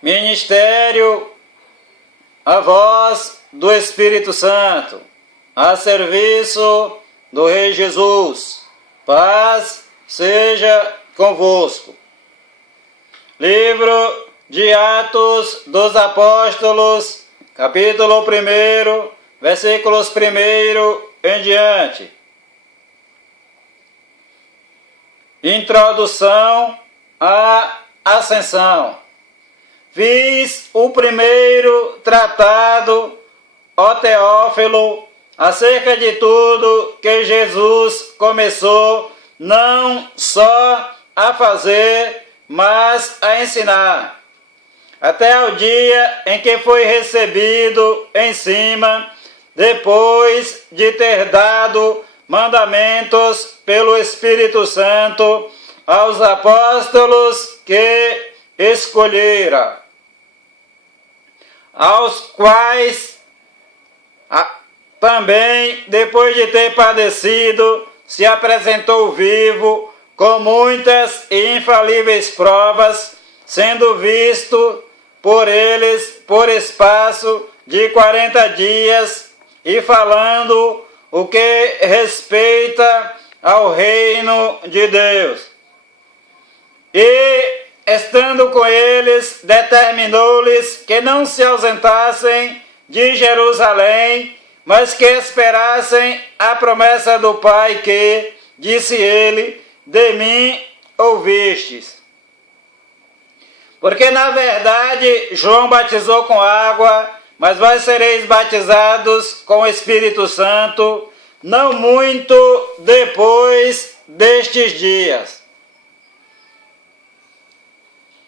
Ministério, a voz do Espírito Santo, a serviço do Rei Jesus. Paz seja convosco. Livro de Atos dos Apóstolos, capítulo 1, versículos 1 em diante. Introdução à Ascensão. Fiz o primeiro tratado, ó Teófilo, acerca de tudo que Jesus começou não só a fazer, mas a ensinar, até o dia em que foi recebido em cima, depois de ter dado mandamentos pelo Espírito Santo aos apóstolos que escolhera, aos quais também, depois de ter padecido, se apresentou vivo, com muitas e infalíveis provas, sendo visto por eles por espaço de 40 dias, e falando o que respeita ao reino de Deus. E, estando com eles, determinou-lhes que não se ausentassem de Jerusalém, mas que esperassem a promessa do Pai que, disse ele, de mim ouvistes. Porque, na verdade, João batizou com água, mas vós sereis batizados com o Espírito Santo, não muito depois destes dias.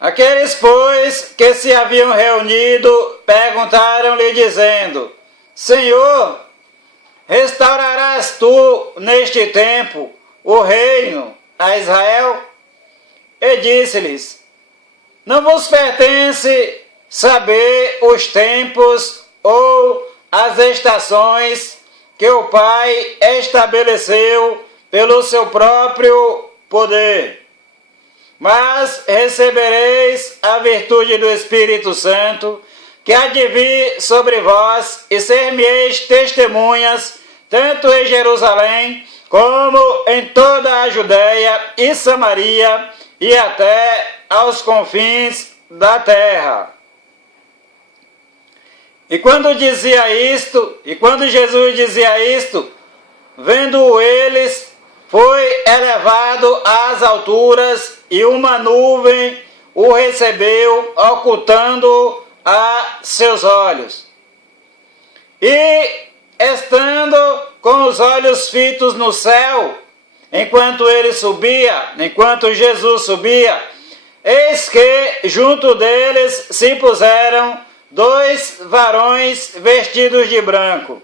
Aqueles, pois, que se haviam reunido, perguntaram-lhe, dizendo: Senhor, restaurarás tu neste tempo o reino a Israel? E disse-lhes: Não vos pertence saber os tempos ou as estações que o Pai estabeleceu pelo seu próprio poder. Mas recebereis a virtude do Espírito Santo, que há de vir sobre vós, e ser-me-eis testemunhas, tanto em Jerusalém, como em toda a Judéia e Samaria, e até aos confins da terra. E quando Jesus dizia isto, vendo eles, foi elevado às alturas, e uma nuvem o recebeu, ocultando a seus olhos. E, estando com os olhos fitos no céu, enquanto Jesus subia, eis que junto deles se puseram 2 varões vestidos de branco,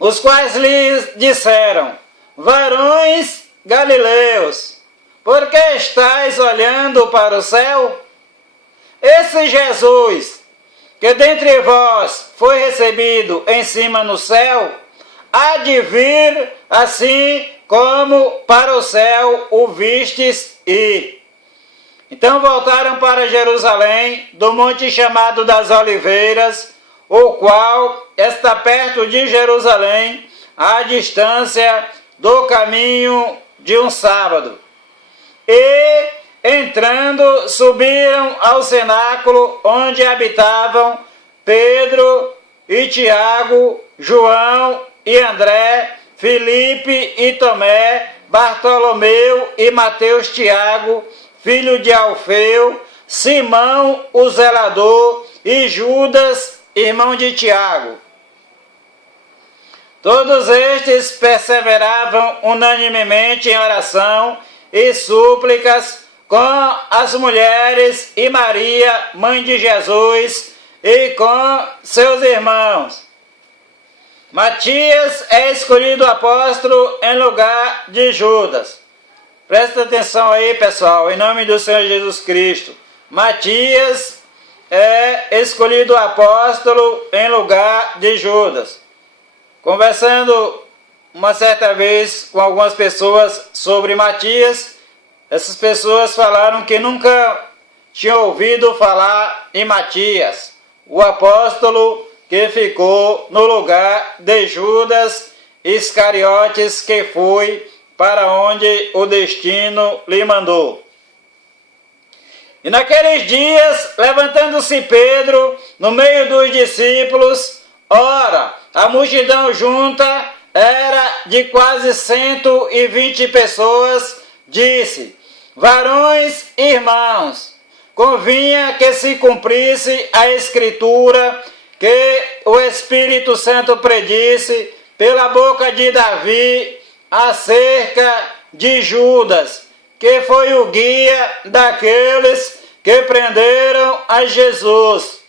os quais lhes disseram: Varões galileus, por que estáis olhando para o céu? Esse Jesus, que dentre vós foi recebido em cima no céu, há de vir assim como para o céu o vistes ir. Então voltaram para Jerusalém, do monte chamado das Oliveiras, o qual está perto de Jerusalém, à distância do caminho de um sábado. E, entrando, subiram ao cenáculo onde habitavam Pedro e Tiago, João e André, Filipe e Tomé, Bartolomeu e Mateus, Tiago, filho de Alfeu, Simão o zelador e Judas, irmão de Tiago. Todos estes perseveravam unanimemente em oração e súplicas com as mulheres e Maria, mãe de Jesus, e com seus irmãos. Matias é escolhido apóstolo em lugar de Judas. Presta atenção aí, pessoal, em nome do Senhor Jesus Cristo. Matias é escolhido apóstolo em lugar de Judas. Conversando uma certa vez com algumas pessoas sobre Matias, essas pessoas falaram que nunca tinha ouvido falar em Matias, o apóstolo que ficou no lugar de Judas Iscariotes, que foi para onde o destino lhe mandou. E naqueles dias, levantando-se Pedro no meio dos discípulos, ora, a multidão junta era de quase 120 pessoas, disse: varões e irmãos, convinha que se cumprisse a Escritura que o Espírito Santo predisse pela boca de Davi acerca de Judas, que foi o guia daqueles que prenderam a Jesus,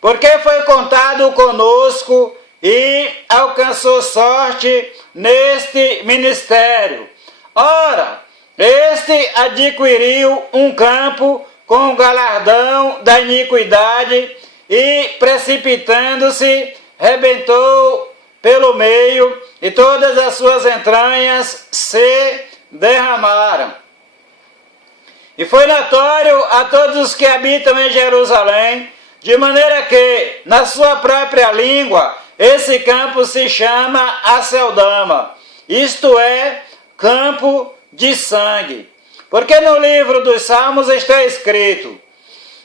porque foi contado conosco e alcançou sorte neste ministério. Ora, este adquiriu um campo com o galardão da iniquidade e, precipitando-se, rebentou pelo meio e todas as suas entranhas se derramaram. E foi notório a todos os que habitam em Jerusalém, de maneira que, na sua própria língua, esse campo se chama Aceldama, isto é, campo de sangue. Porque no livro dos Salmos está escrito: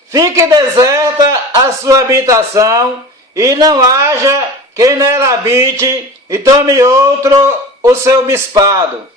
fique deserta a sua habitação, e não haja quem nela habite, e tome outro o seu bispado.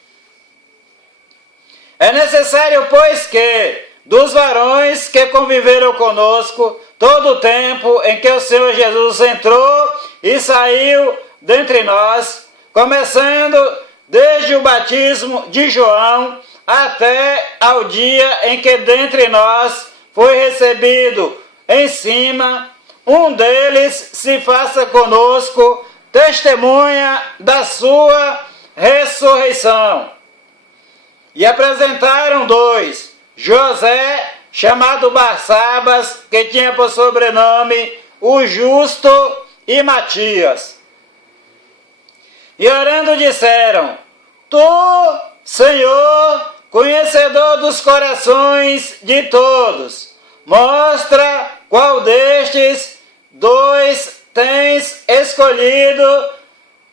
É necessário, pois, que dos varões que conviveram conosco todo o tempo em que o Senhor Jesus entrou e saiu dentre nós, começando desde o batismo de João até ao dia em que dentre nós foi recebido em cima, um deles se faça conosco testemunha da sua ressurreição. E apresentaram dois, José, chamado Barsabas, que tinha por sobrenome o Justo, e Matias. E orando disseram: tu, Senhor, conhecedor dos corações de todos, mostra qual destes dois tens escolhido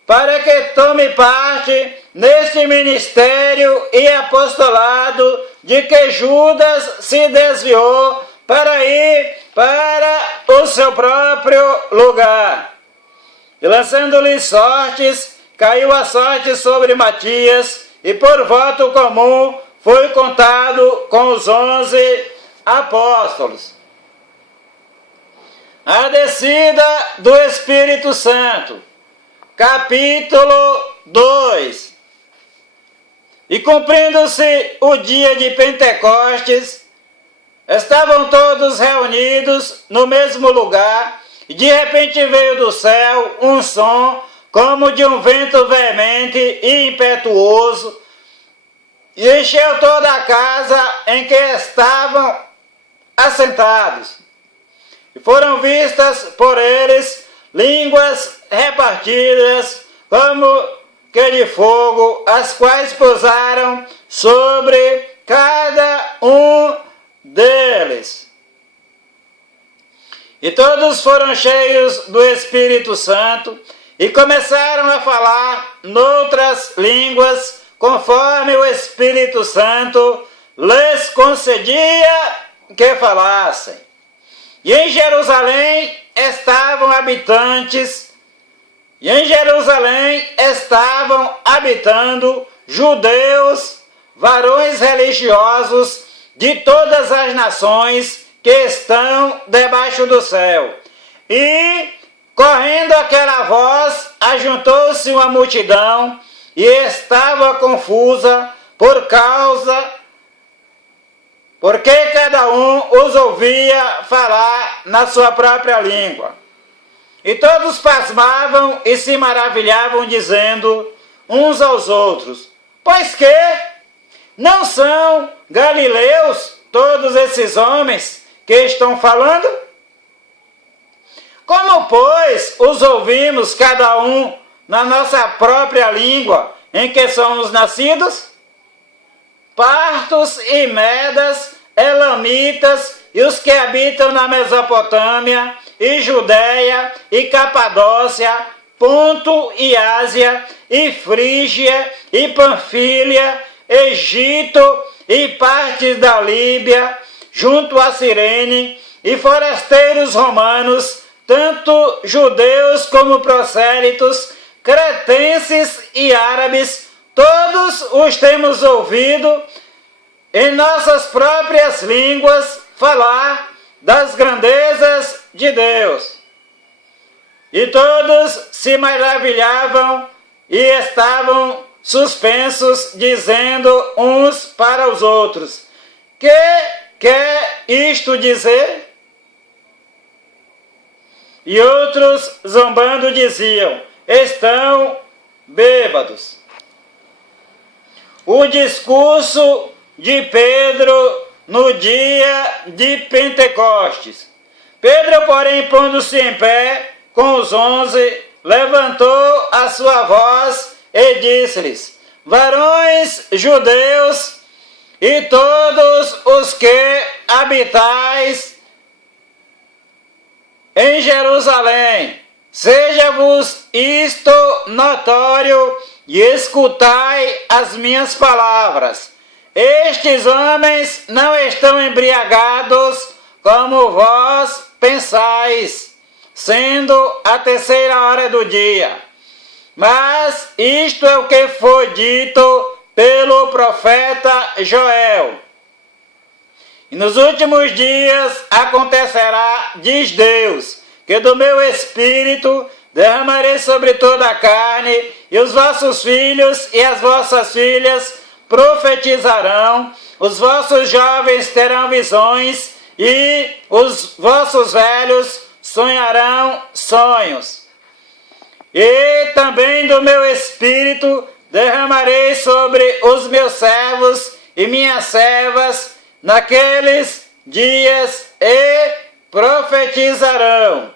para que tome parte neste ministério e apostolado de que Judas se desviou para ir para o seu próprio lugar. E lançando-lhe sortes, caiu a sorte sobre Matias, e por voto comum foi contado com os 11 apóstolos. A descida do Espírito Santo. Capítulo 2. E cumprindo-se o dia de Pentecostes, estavam todos reunidos no mesmo lugar, e de repente veio do céu um som como de um vento veemente e impetuoso, e encheu toda a casa em que estavam assentados. E foram vistas por eles línguas repartidas como que de fogo, as quais pousaram sobre cada um deles. E todos foram cheios do Espírito Santo e começaram a falar noutras línguas, conforme o Espírito Santo lhes concedia que falassem. E em Jerusalém estavam habitando judeus, varões religiosos de todas as nações que estão debaixo do céu. E, correndo aquela voz, ajuntou-se uma multidão e estava confusa porque cada um os ouvia falar na sua própria língua. E todos pasmavam e se maravilhavam, dizendo uns aos outros: pois que não são galileus todos esses homens que estão falando? Como, pois, os ouvimos cada um na nossa própria língua em que somos nascidos? Partos e medas elamitas e os que habitam na Mesopotâmia, e Judéia, e Capadócia, Ponto e Ásia, e Frígia, e Panfília, Egito, e partes da Líbia, junto a Cirene, e forasteiros romanos, tanto judeus como prosélitos, cretenses e árabes, todos os temos ouvido em nossas próprias línguas falar das grandezas de Deus. E todos se maravilhavam e estavam suspensos, dizendo uns para os outros: que quer isto dizer? E outros, zombando, diziam: estão bêbados. O discurso de Pedro no dia de Pentecostes. Pedro, porém, pondo-se em pé com os 11, levantou a sua voz e disse-lhes: varões judeus e todos os que habitais em Jerusalém, seja-vos isto notório e escutai as minhas palavras. Estes homens não estão embriagados como vós pensais, sendo a 3ª hora do dia. Mas isto é o que foi dito pelo profeta Joel. E nos últimos dias acontecerá, diz Deus, que do meu Espírito derramarei sobre toda a carne, e os vossos filhos e as vossas filhas profetizarão, os vossos jovens terão visões, e os vossos velhos sonharão sonhos. E também do meu Espírito derramarei sobre os meus servos e minhas servas naqueles dias, e profetizarão.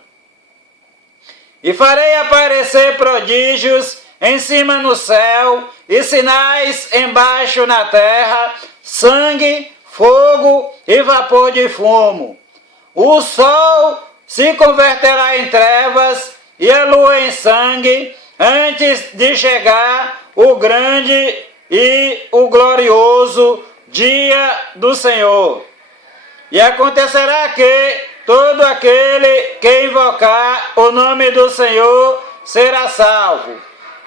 E farei aparecer prodígios em cima no céu, e sinais embaixo na terra, sangue, fogo e vapor de fumo. O sol se converterá em trevas e a lua em sangue, antes de chegar o grande e o glorioso dia do Senhor. E acontecerá que todo aquele que invocar o nome do Senhor será salvo.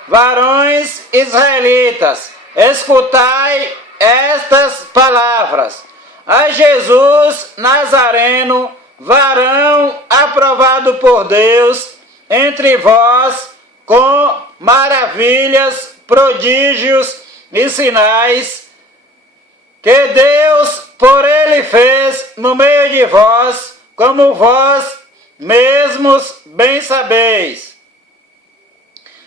Varões israelitas, escutai estas palavras. A Jesus Nazareno, varão aprovado por Deus entre vós, com maravilhas, prodígios e sinais, que Deus por ele fez no meio de vós, como vós mesmos bem sabeis.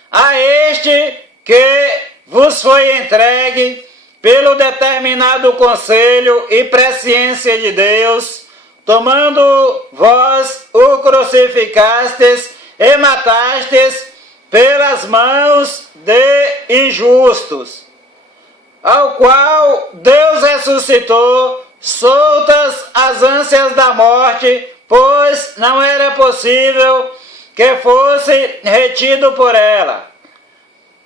A este que vos foi entregue pelo determinado conselho e presciência de Deus, tomando vós o crucificastes e matastes pelas mãos de injustos, ao qual Deus ressuscitou, soltas as ânsias da morte, pois não era possível que fosse retido por ela.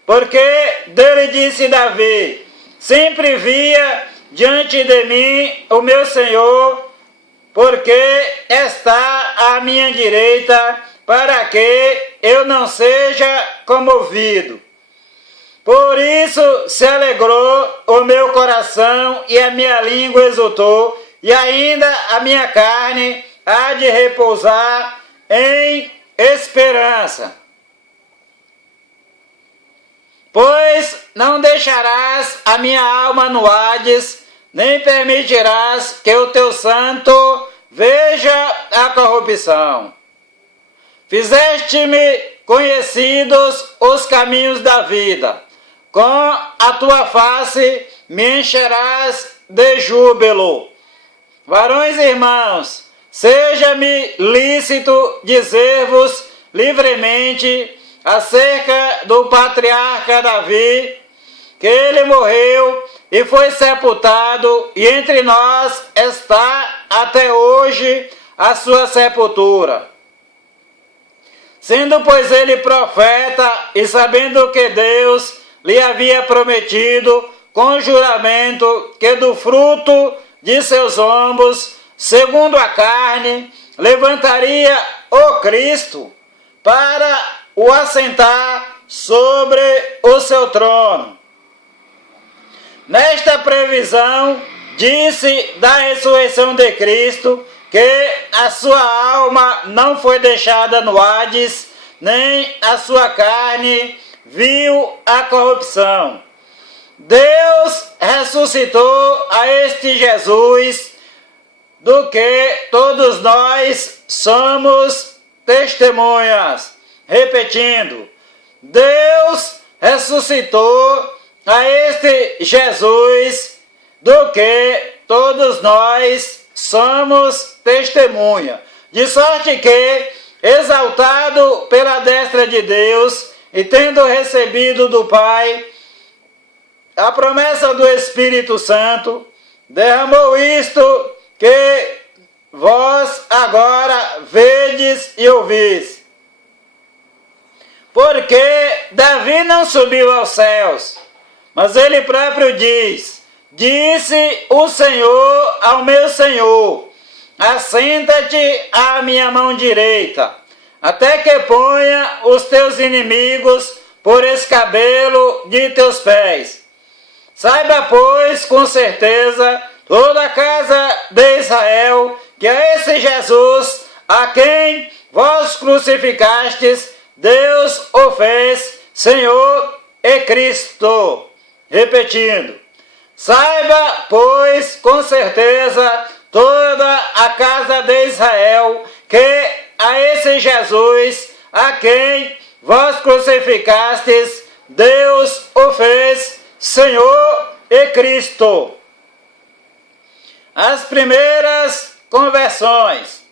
Porque dele disse Davi: sempre via diante de mim o meu Senhor, porque está à minha direita, para que eu não seja comovido. Por isso se alegrou o meu coração e a minha língua exultou, e ainda a minha carne há de repousar em esperança. Pois não deixarás a minha alma no Hades, nem permitirás que o teu santo veja a corrupção. Fizeste-me conhecidos os caminhos da vida, com a tua face me encherás de júbilo. Varões e irmãos, seja-me lícito dizer-vos livremente acerca do patriarca Davi, que ele morreu e foi sepultado, e entre nós está até hoje a sua sepultura. Sendo, pois, ele profeta, e sabendo que Deus lhe havia prometido com juramento que do fruto de seus ombros, segundo a carne, levantaria o Cristo para o assentar sobre o seu trono. Nesta previsão, disse da ressurreição de Cristo que a sua alma não foi deixada no Hades, nem a sua carne viu a corrupção. Deus ressuscitou a este Jesus, do que todos nós somos testemunhas. Repetindo, Deus ressuscitou a este Jesus, do que todos nós somos testemunha. De sorte que, exaltado pela destra de Deus, e tendo recebido do Pai a promessa do Espírito Santo, derramou isto que vós agora vedes e ouvis. Porque Davi não subiu aos céus, mas ele próprio diz: disse o Senhor ao meu Senhor, assenta-te à minha mão direita, até que ponha os teus inimigos por escabelo de teus pés. Saiba, pois, com certeza, toda a casa de Israel, que a esse Jesus, a quem vós crucificastes, Deus o fez Senhor e Cristo. Repetindo, saiba, pois, com certeza, toda a casa de Israel, que a esse Jesus, a quem vós crucificastes, Deus o fez Senhor e Cristo. As primeiras conversões.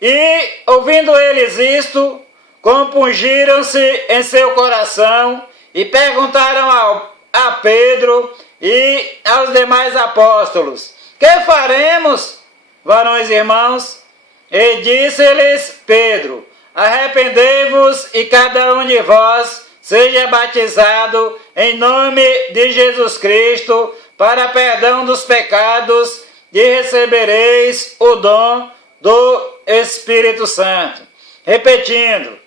E, ouvindo eles isto, compungiram-se em seu coração e perguntaram a Pedro e aos demais apóstolos: que faremos, varões irmãos? E disse-lhes Pedro: arrependei-vos e cada um de vós seja batizado em nome de Jesus Cristo para perdão dos pecados, e recebereis o dom do Espírito Santo. Repetindo,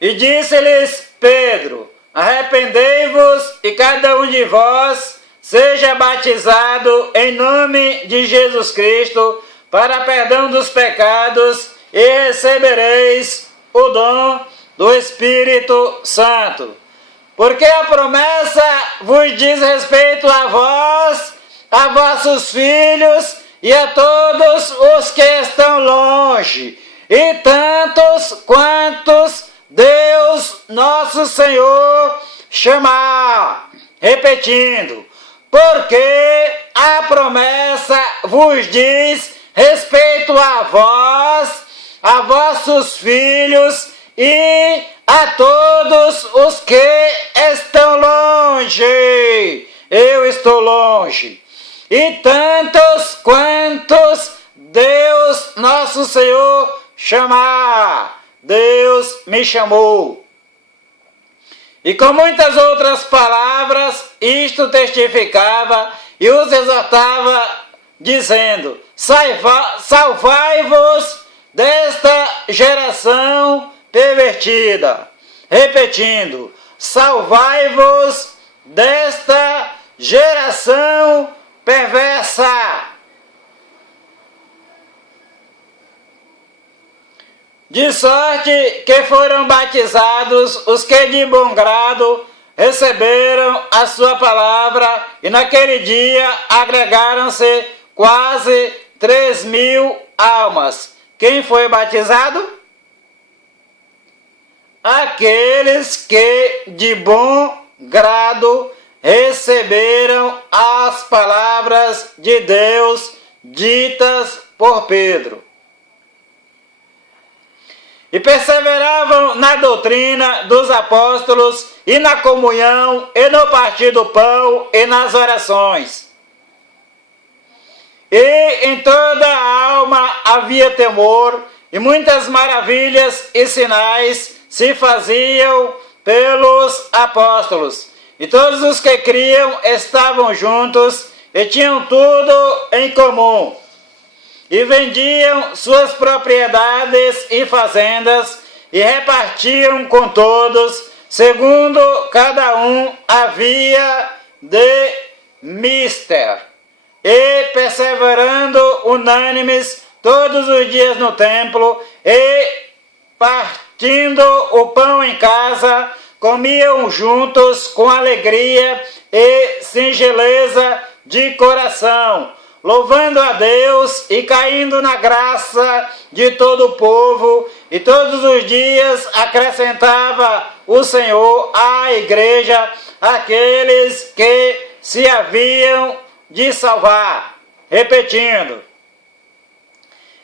e disse-lhes Pedro: arrependei-vos e cada um de vós seja batizado em nome de Jesus Cristo para perdão dos pecados, e recebereis o dom do Espírito Santo. Porque a promessa vos diz respeito a vós, a vossos filhos e a todos os que estão longe, e tantos quantos Deus nosso Senhor chamar. Repetindo, porque a promessa vos diz respeito a vós, a vossos filhos e a todos os que estão longe. Eu estou longe. E tantos quantos Deus nosso Senhor chamar. Deus me chamou. E com muitas outras palavras, isto testificava e os exortava, dizendo: salvai-vos desta geração pervertida. Repetindo, salvai-vos desta geração perversa. De sorte que foram batizados os que de bom grado receberam a sua palavra, e naquele dia agregaram-se quase 3.000 almas. Quem foi batizado? Aqueles que de bom grado receberam as palavras de Deus ditas por Pedro. e perseveravam na doutrina dos apóstolos, e na comunhão, e no partir do pão, e nas orações. E em toda a alma havia temor, e muitas maravilhas e sinais se faziam pelos apóstolos. E todos os que criam estavam juntos, e tinham tudo em comum. E vendiam suas propriedades e fazendas, e repartiam com todos, segundo cada um havia de mister. E perseverando unânimes todos os dias no templo, e partindo o pão em casa, comiam juntos com alegria e singeleza de coração, louvando a Deus e caindo na graça de todo o povo, e todos os dias acrescentava o Senhor à igreja aqueles que se haviam de salvar. Repetindo: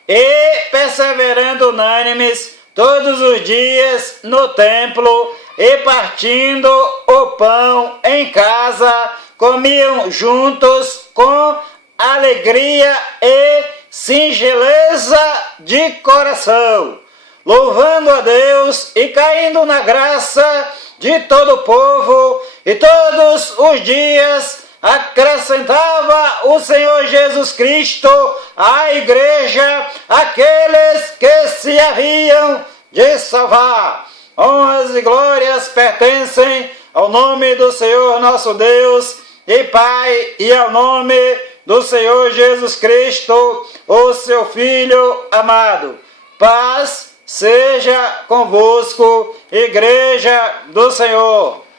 e perseverando unânimes todos os dias no templo, e partindo o pão em casa, comiam juntos com alegria e singeleza de coração, louvando a Deus e caindo na graça de todo o povo, e todos os dias acrescentava o Senhor Jesus Cristo à igreja aqueles que se haviam de salvar. Honras e glórias pertencem ao nome do Senhor nosso Deus e Pai, e ao nome do Senhor Jesus Cristo, o seu Filho amado. Paz seja convosco, Igreja do Senhor.